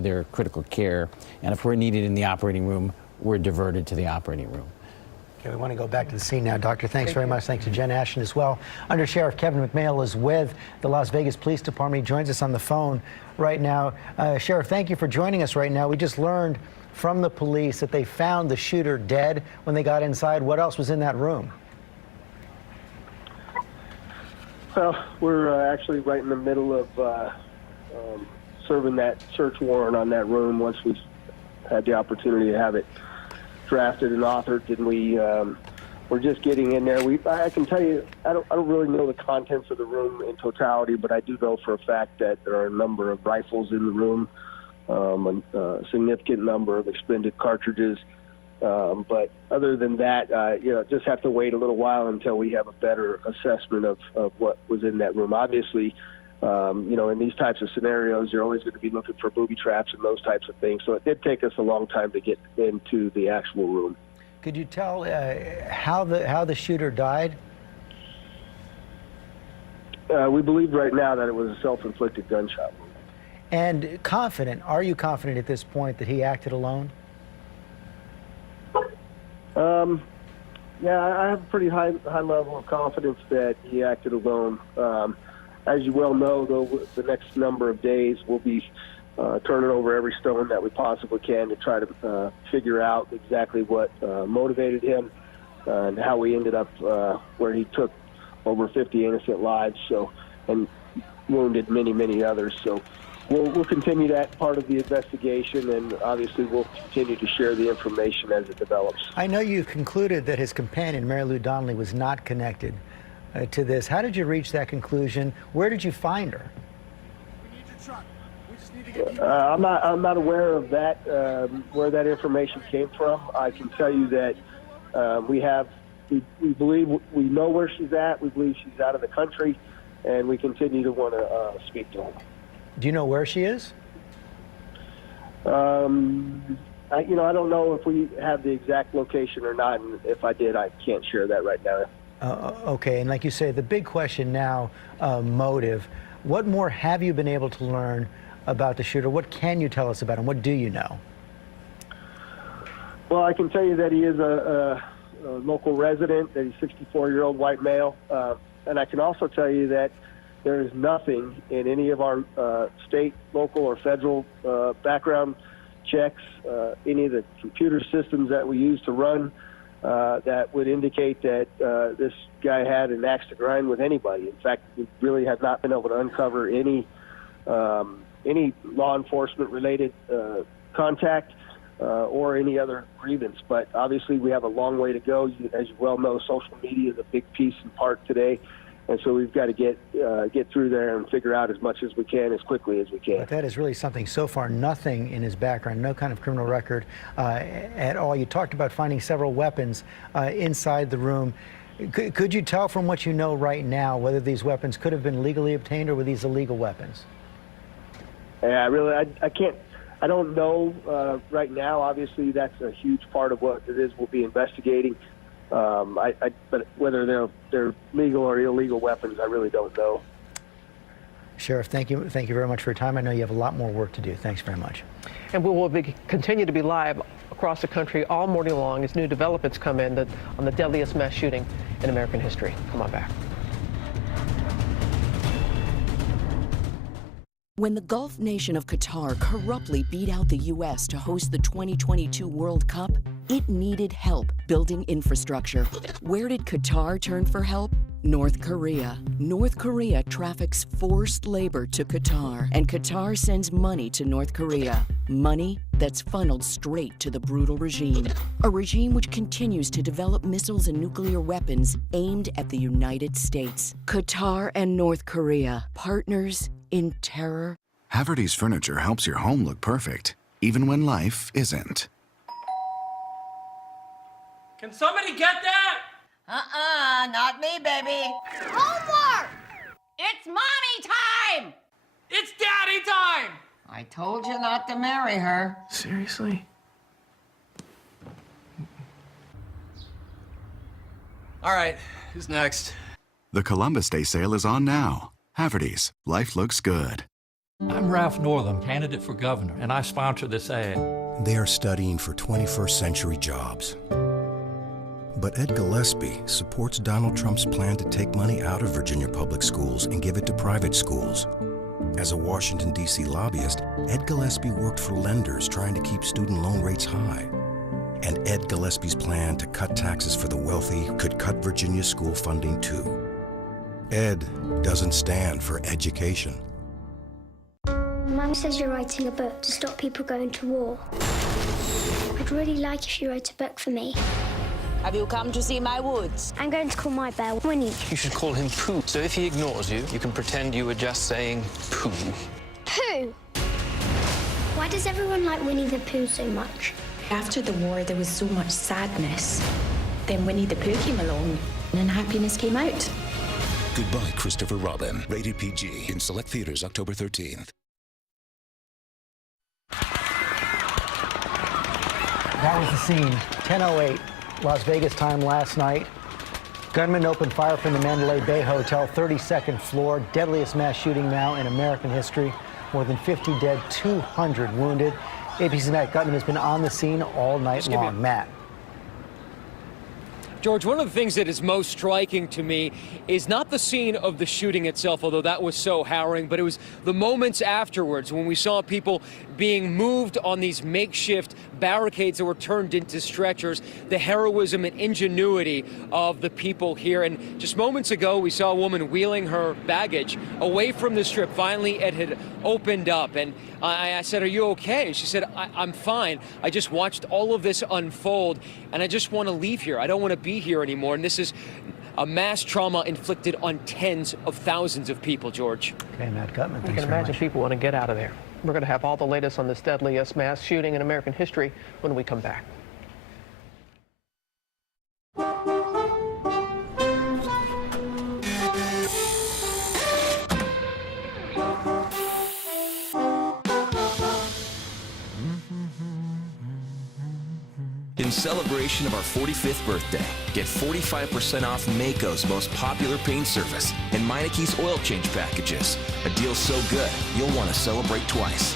their critical care, and if we're needed in the operating room, we're diverted to the operating room. Okay, we want to go back to the scene now. Doctor, thanks very much. Thanks to Jen Ashton as well. Under Sheriff Kevin McMail is with the Las Vegas Police Department. He joins us on the phone right now. Sheriff, thank you for joining us right now. We just learned from the police that they found the shooter dead when they got inside. What else was in that room? Well, we're actually right in the middle of serving that search warrant on that room once we had the opportunity to have it drafted and authored, and we're just getting in there. I can tell you, I don't really know the contents of the room in totality, but I do know for a fact that there are a number of rifles in the room, a significant number of expended cartridges. But other than that, just have to wait a little while until we have a better assessment of what was in that room. Obviously, in these types of scenarios, you're always going to be looking for booby traps and those types of things. So it did take us a long time to get into the actual room. Could you tell how the shooter died? We believe right now that it was a self-inflicted gunshot wound. And are you confident at this point that he acted alone? Yeah, I have a pretty high level of confidence that he acted alone. As you well know, though, the next number of days we'll be turning over every stone that we possibly can to try to figure out exactly what motivated him and how we ended up where he took over 50 innocent lives, and wounded many, many others. So we'll continue that part of the investigation, and obviously we'll continue to share the information as it develops. I know you concluded that his companion, Mary Lou Donnelly, was not connected to this. How did you reach that conclusion? Where did you find her? We need your truck. We just need to get I'm not aware of that, where that information came from. I can tell you that we believe we know where she's at. We believe she's out of the country, and we continue to want to speak to her. Do you know where she is? I don't know if we have the exact location or not, and if I did, I can't share that right now. Okay, and like you say, the big question now, motive. What more have you been able to learn about the shooter? What can you tell us about him? What do you know? Well, I can tell you that he is a local resident, that he's a 64-year-old white male, and I can also tell you that there is nothing in any of our state, local, or federal background checks, any of the computer systems that we use to run, that would indicate that this guy had an axe to grind with anybody. In fact, we really have not been able to uncover any law enforcement related contact or any other grievance. But obviously we have a long way to go. As you well know, social media is a big piece and part today. And so we've got to get through there and figure out as much as we can, as quickly as we can. But that is really something. So far, nothing in his background, no kind of criminal record at all. You talked about finding several weapons inside the room. Could you tell from what you know right now whether these weapons could have been legally obtained or were these illegal weapons? Yeah, I can't. I don't know right now. Obviously, that's a huge part of what it is we'll be investigating. But whether they're legal or illegal weapons, I really don't know. Sheriff, thank you very much for your time. I know you have a lot more work to do. Thanks very much. And we will continue to be live across the country all morning long as new developments come in on the deadliest mass shooting in American history. Come on back. When the Gulf nation of Qatar corruptly beat out the U.S. to host the 2022 World Cup, it needed help building infrastructure. Where did Qatar turn for help? North Korea. North Korea traffics forced labor to Qatar, and Qatar sends money to North Korea. Money that's funneled straight to the brutal regime. A regime which continues to develop missiles and nuclear weapons aimed at the United States. Qatar and North Korea, partners in terror. Haverty's Furniture helps your home look perfect, even when life isn't. Can somebody get that? Not me, baby. Homework! It's mommy time! It's daddy time! I told you not to marry her. Seriously? All right, who's next? The Columbus Day sale is on now. Haverty's, life looks good. I'm Ralph Northam, candidate for governor, and I sponsor this ad. They are studying for 21st century jobs. But Ed Gillespie supports Donald Trump's plan to take money out of Virginia public schools and give it to private schools. As a Washington, D.C. lobbyist, Ed Gillespie worked for lenders trying to keep student loan rates high. And Ed Gillespie's plan to cut taxes for the wealthy could cut Virginia school funding too. Ed doesn't stand for education. Mum says you're writing a book to stop people going to war. I'd really like if you wrote a book for me. Have you come to see my woods? I'm going to call my bear Winnie. You should call him Pooh. So if he ignores you, you can pretend you were just saying Pooh. Pooh! Why does everyone like Winnie the Pooh so much? After the war, there was so much sadness. Then Winnie the Pooh came along, and happiness came out. Goodbye, Christopher Robin. Rated PG. In select theaters October 13th. That was the scene. 10:08, Las Vegas time last night. Gunmen opened fire from the Mandalay Bay Hotel, 32nd floor. Deadliest mass shooting now in American history. More than 50 dead, 200 wounded. ABC's Matt Gutman has been on the scene all night long. Matt. George, one of the things that is most striking to me is not the scene of the shooting itself, although that was so harrowing, but it was the moments afterwards when we saw people being moved on these makeshift barricades that were turned into stretchers, the heroism and ingenuity of the people here. And just moments ago, we saw a woman wheeling her baggage away from the strip. Finally, it had opened up, and I said, "Are you okay?" She said, I'm fine. I just watched all of this unfold, and I just want to leave here. I don't want to be here anymore." And this is a mass trauma inflicted on tens of thousands of people, George. Okay, Matt Gutman, You thanks can very imagine much. people want to get out of there. We're going to have all the latest on this deadliest mass shooting in American history when we come back. In celebration of our 45th birthday, get 45% off Maaco's most popular paint service and Meineke's oil change packages. A deal so good, you'll want to celebrate twice.